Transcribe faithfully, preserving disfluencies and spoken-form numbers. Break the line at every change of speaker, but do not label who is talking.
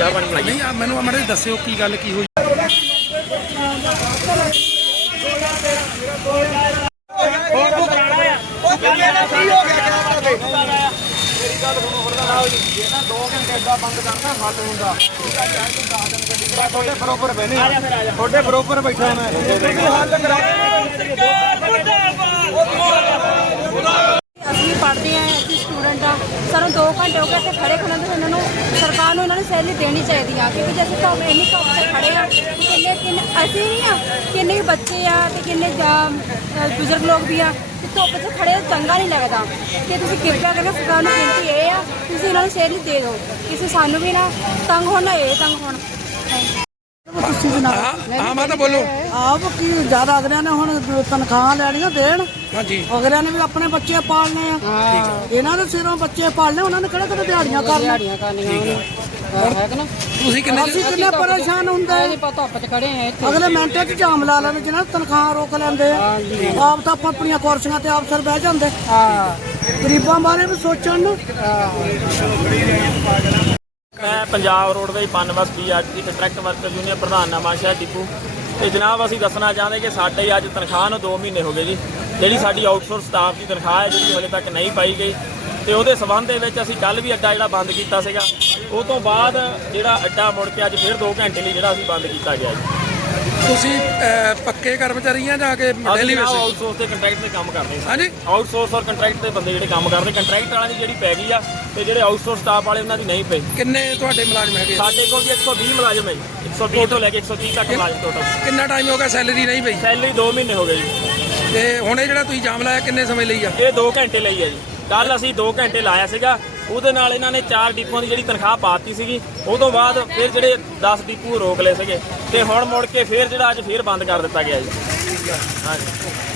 ਚਾਹ ਪਾਣੀ ਪਿਲਾਈਏ।
ਨਹੀਂ ਮੈਨੂੰ ਮਾੜਾ ਜਿਹਾ ਦੱਸਿਓ ਕੀ ਗੱਲ ਕੀ ਹੋਈ।
ਦੋ ਘੰਟੇ ਦਾ ਬੰਦ ਕਰਨਾ ਹੱਲ ਹੁੰਦਾ ਤੁਹਾਡੇ ਬਰੋਬਰ ਬਹਿਨੇ ਤੁਹਾਡੇ ਬਰੋਬਰ ਬੈਠਾ ਮੈਂ ਹੱਲ ਕਰਾ।
ਅਸੀਂ ਪੜ੍ਹਦੇ ਹਾਂ, ਅਸੀਂ ਸਟੂਡੈਂਟ ਆ, ਸਾਨੂੰ ਦੋ ਘੰਟੇ ਹੋ ਗਏ ਇੱਥੇ ਖੜੇ ਖੜਨ ਦੇ। ਇਹਨਾਂ ਨੂੰ ਸਰਕਾਰ ਨੂੰ ਇਹਨਾਂ ਨੂੰ ਸੈਲਰੀ ਦੇਣੀ ਚਾਹੀਦੀ ਆ, ਕਿਉਂਕਿ ਜੇ ਅਸੀਂ ਧੁੱਪ ਇੰਨੀ ਧੁੱਪ 'ਚ ਖੜੇ ਆ, ਕਿੰਨੇ ਕਿੰਨੇ ਅਸੀਂ ਨਹੀਂ ਆ, ਕਿੰਨੇ ਬੱਚੇ ਆ ਤੇ ਕਿੰਨੇ ਬਜ਼ੁਰਗ ਲੋਕ ਵੀ ਆ, ਤੇ ਧੁੱਪ 'ਚ ਖੜੇ ਚੰਗਾ ਨਹੀਂ ਲੱਗਦਾ। ਕਿ ਤੁਸੀਂ ਕਿਰਪਾ ਕਰਕੇ ਸਰਕਾਰ ਨੂੰ ਬੇਨਤੀ ਇਹ ਆ, ਤੁਸੀਂ ਇਹਨਾਂ ਨੂੰ ਸੈਲਰੀ ਦੇ ਦਿਓ, ਕਿਸੇ ਸਾਨੂੰ ਵੀ ਨਾ ਤੰਗ ਹੋਣ, ਨਾ ਇਹ ਤੰਗ ਹੋਣ।
ਤੁਸੀਂ ਵੀ ਨਾ
ਹਾਂ ਮਾਤਾ ਬੋਲੋ।
ਆਪ ਕੀ ਜ਼ਿਆਦਾ ਅਗਲਿਆਂ ਨੇ ਹੁਣ ਤਨਖਾਹਾਂ ਲੈਣੀਆਂ ਦੇਣ।
ਹਾਂਜੀ
ਅਗਲਿਆਂ ਨੇ ਵੀ ਆਪਣੇ ਬੱਚੇ ਪਾਲਣੇ ਆ, ਇਹਨਾਂ ਦੇ ਸਿਰੋਂ ਬੱਚੇ ਪਾਲਣੇ, ਉਹਨਾਂ ਨੇ ਕਿਹੜੇ ਕਿਹੜੇ ਦਿਹਾੜੀਆਂ ਕਰਨੀਆਂ।
ਤੁਸੀਂ ਕਿੰਨੇ
ਅਸੀਂ ਕਿੰਨੇ ਪਰੇਸ਼ਾਨ ਹੁੰਦੇ ਅਗਲੇ ਮਿੰਟਾਂ 'ਚ ਜਾਮ ਲਾ ਲੈਂਦੇ, ਜਿਹਨਾਂ ਤਨਖਾਹ ਰੋਕ ਲੈਂਦੇ ਆ। ਆਪ ਤਾਂ ਆਪਾਂ ਆਪਣੀਆਂ ਕੁਰਸੀਆਂ ਤੇ ਆਪ ਸਰ ਬਹਿ ਜਾਂਦੇ। ਗਰੀਬਾਂ ਬਾਰੇ ਵੀ ਸੋਚਣ ਨੂੰ।
ਮੈਂ Punjab roadways Punbus PRT contract worker union ਪ੍ਰਧਾਨ ਨਵਾਂਸ਼ਹਿਰ ਡਿਪੂ। ਤੇ ਜਨਾਬ ਅਸੀਂ ਦੱਸਣਾ ਚਾਹੁੰਦੇ ਕਿ ਸਾਡੇ ਅੱਜ ਤਨਖਾਹ ਨੂੰ ਦੋ ਮਹੀਨੇ ਹੋ ਗਏ ਜੀ। ਜਿਹੜੀ ਸਾਡੀ ਆਊਟਸੋਰਸ ਸਟਾਫ ਦੀ ਤਨਖਾਹ ਹੈ ਜਿਹੜੀ ਹਲੇ ਤੱਕ ਨਹੀਂ ਪਾਈ ਗਈ, ਤੇ ਉਹਦੇ ਸਬੰਧ ਦੇ ਵਿੱਚ ਅਸੀਂ ਕੱਲ੍ਹ ਵੀ ਅੱਡਾ ਜਿਹੜਾ ਬੰਦ ਕੀਤਾ ਸੀਗਾ। ਉਹ ਤੋਂ ਬਾਅਦ ਜਿਹੜਾ ਅੱਡਾ ਮੁੜ ਕੇ ਅੱਜ ਫਿਰ ਦੋ ਘੰਟੇ ਲਈ ਜਿਹੜਾ ਅਸੀਂ ਬੰਦ ਕੀਤਾ ਗਿਆ ਜੀ।
ਤੁਸੀਂ ਪੱਕੇ ਕਰਮਚਾਰੀ ਆ ਜਾਂ ਕਿ ਡੇਲੀ ਬੇਸਿਸ?
ਆਊਟਸੋਰਸ ਦੇ ਕੰਟਰੈਕਟ ਤੇ ਕੰਮ ਕਰਦੇ ਹਾਂ।
ਹਾਂਜੀ
ਆਊਟਸੋਰਸ ਔਰ ਕੰਟਰੈਕਟ ਦੇ ਬੰਦੇ ਜਿਹੜੇ ਕੰਮ ਕਰਦੇ, ਕੰਟਰੈਕਟ ਵਾਲਿਆਂ ਦੀ ਜਿਹੜੀ ਪੈ ਗਈ ਆ, ਤੇ ਜਿਹੜੇ ਆਊਟਸੋਰਸ ਸਟਾਫ ਵਾਲੇ ਉਹਨਾਂ ਦੀ ਨਹੀਂ ਪਈ।
ਕਿੰਨੇ ਤੁਹਾਡੇ ਮੁਲਾਜ਼ਮ ਹੈਗੇ?
ਸਾਡੇ ਕੋਲ ਜੀ ਇੱਕ ਸੌ ਵੀਹ ਮੁਲਾਜ਼ਮ ਹੈ ਜੀ, ਇੱਕ ਸੌ ਵੀਹ ਤੋਂ ਲੈ ਕੇ ਇੱਕ ਸੌ ਤੀਹ ਤੱਕ ਮੁਲਾਜ਼ਮ ਟੋਟਲ।
ਕਿੰਨਾ ਟਾਈਮ ਹੋ ਗਿਆ ਸੈਲਰੀ ਨਹੀਂ ਪਈ?
ਸੈਲਰੀ ਦੋ ਮਹੀਨੇ ਹੋ ਗਏ ਜੀ।
ਤੇ ਹੁਣ ਇਹ ਜਿਹੜਾ ਤੁਸੀਂ ਜਾਮ ਲਾਇਆ ਕਿੰਨੇ ਸਮੇਂ ਲਈ ਆ?
ਇਹ ਦੋ ਘੰਟੇ ਲਈ ਹੈ ਜੀ। ਕੱਲ ਅਸੀਂ ਦੋ ਘੰਟੇ ਲਾਇਆ ਸੀਗਾ, ਉਹਦੇ ਨਾਲ ਇਹਨਾਂ ਨੇ ਚਾਰ ਡਿਪੂਆਂ ਦੀ ਜਿਹੜੀ ਤਨਖਾਹ ਪਾਤੀ ਸੀਗੀ। ਉਹ ਤੋਂ ਬਾਅਦ ਫਿਰ ਜਿਹੜੇ ਦਸ ਡਿਪੂ ਰੋਕ ਲਏ ਸੀਗੇ, ਤੇ ਹੁਣ ਮੁੜ ਕੇ ਫਿਰ ਜਿਹੜਾ ਅੱਜ ਫਿਰ ਬੰਦ ਕਰ ਦਿੱਤਾ ਗਿਆ ਜੀ। ਹਾਂਜੀ।